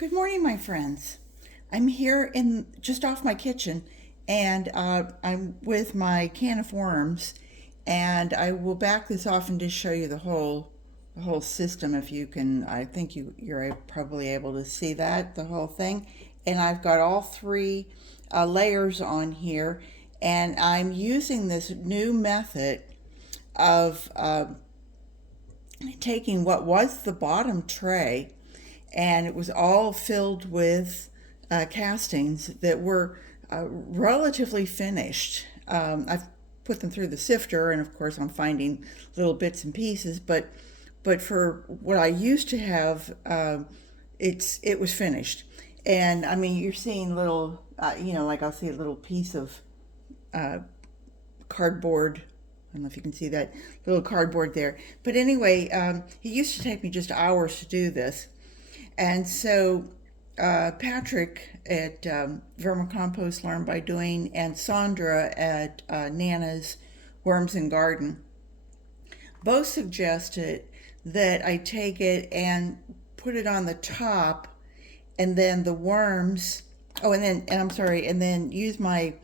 Good morning, my friends. I'm here in just off my kitchen, and I'm with my can of worms, and I will back this off and just show you the whole system. If you can, I think you're probably able to see that the whole thing. And I've got all three layers on here, and I'm using this new method of taking what was the bottom tray, and it was all filled with castings that were relatively finished. I've put them through the sifter, and of course, I'm finding little bits and pieces. But for what I used to have, it was finished. And I mean, you're seeing little, like I'll see a little piece of cardboard. I don't know if you can see that little cardboard there. But anyway, it used to take me just hours to do this. And so Patrick at Vernicompost-Learn by Doing and Sandra at Nana's Worms and Garden both suggested that I take it and put it on the top, and then the worms, and then use my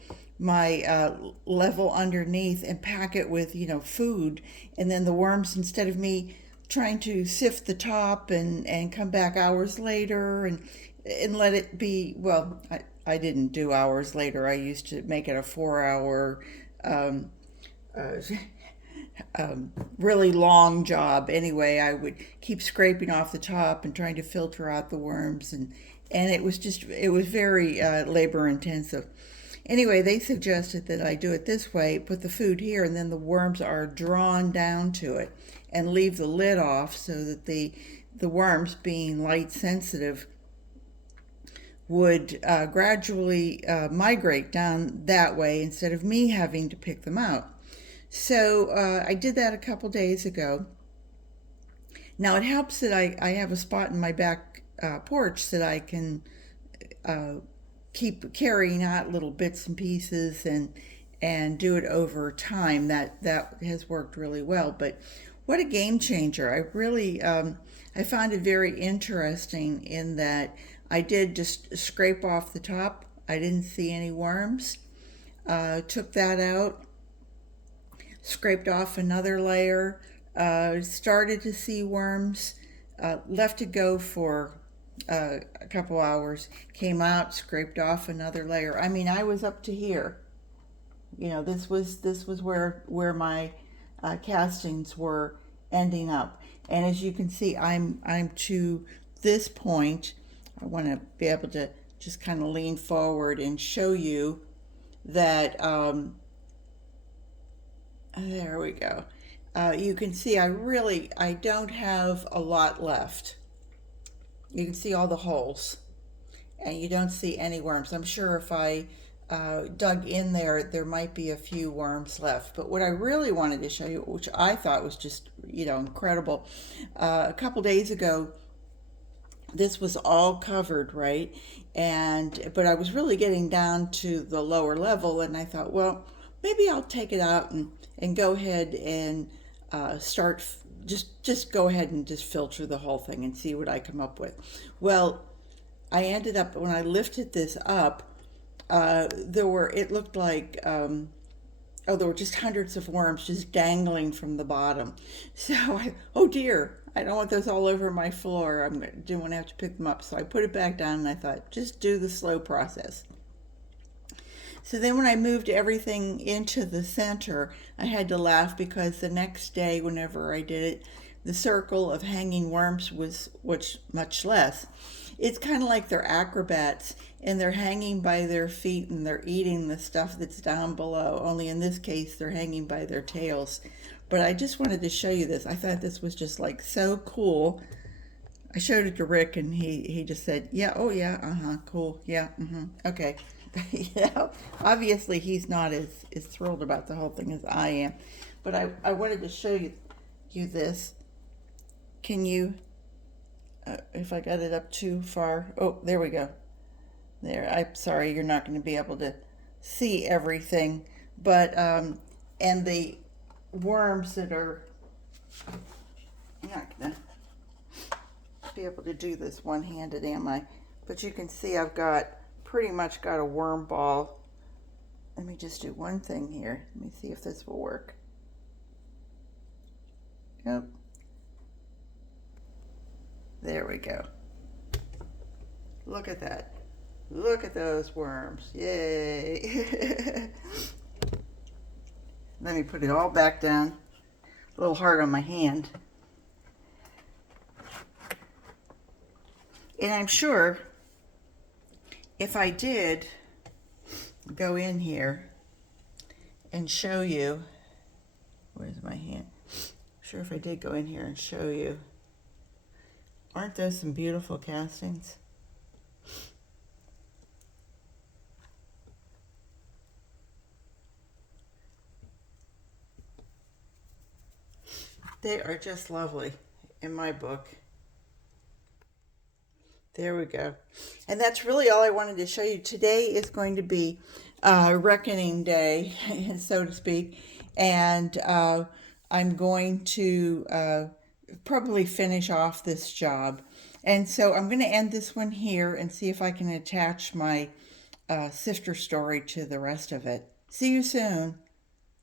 level underneath and pack it with food, and then the worms, instead of me trying to sift the top and come back hours later and let it be, well, I didn't do hours later. I used to make it a 4 hour uh, really long job. Anyway, I would keep scraping off the top and trying to filter out the worms, and it was very labor intensive. Anyway, they suggested that I do it this way, put the food here, and then the worms are drawn down to it, and leave the lid off so that the worms, being light sensitive, would gradually migrate down that way instead of me having to pick them out. So I did that a couple days ago. Now it helps that I have a spot in my back porch that I can keep carrying out little bits and pieces and do it over time. That has worked really well. But what a game changer! I really I found it very interesting in that I did just scrape off the top. I didn't see any worms. Took that out, scraped off another layer, started to see worms, left it go for a couple hours, came out, scraped off another layer. I mean, I was up to here. This was where my castings were ending up. And as you can see, I'm to this point. I want to be able to just kind of lean forward and show you that. There we go. You can see I don't have a lot left. You can see all the holes, and you don't see any worms. I'm sure if I dug in there might be a few worms left. But what I really wanted to show you, which I thought was just incredible, a couple days ago, this was all covered, right? But I was really getting down to the lower level, and I thought, well, maybe I'll take it out and go ahead and start, just go ahead and just filter the whole thing and see what I come up with. Well, I ended up, when I lifted this up, it looked like, there were just hundreds of worms just dangling from the bottom. So oh dear, I don't want those all over my floor. I didn't want to have to pick them up. So I put it back down, and I thought, just do the slow process. So then when I moved everything into the center, I had to laugh because the next day, whenever I did it, the circle of hanging worms was much less. It's kind of like they're acrobats, and they're hanging by their feet and they're eating the stuff that's down below. Only in this case, they're hanging by their tails. But I just wanted to show you this. I thought this was just like so cool. I showed it to Rick, and he just said, yeah, oh yeah, cool, yeah, okay. Obviously he's not as thrilled about the whole thing as I am. But I wanted to show you this. Can you, if I got it up too far, oh, there we go. There, I'm sorry, you're not going to be able to see everything. But, and the worms that are, I'm not going to be able to do this one-handed, am I? But you can see I've got pretty much got a worm ball. Let me just do one thing here. Let me see if this will work. Yep. There we go. Look at that. Look at those worms. Yay. Let me put it all back down. A little hard on my hand. And I'm sure if I did go in here and show you, where's my hand? Sure, if I did go in here and show you, aren't those some beautiful castings? They are just lovely in my book. There we go. And that's really all I wanted to show you. Today is going to be reckoning day, so to speak. And I'm going to probably finish off this job. And so I'm going to end this one here and see if I can attach my sifter story to the rest of it. See you soon.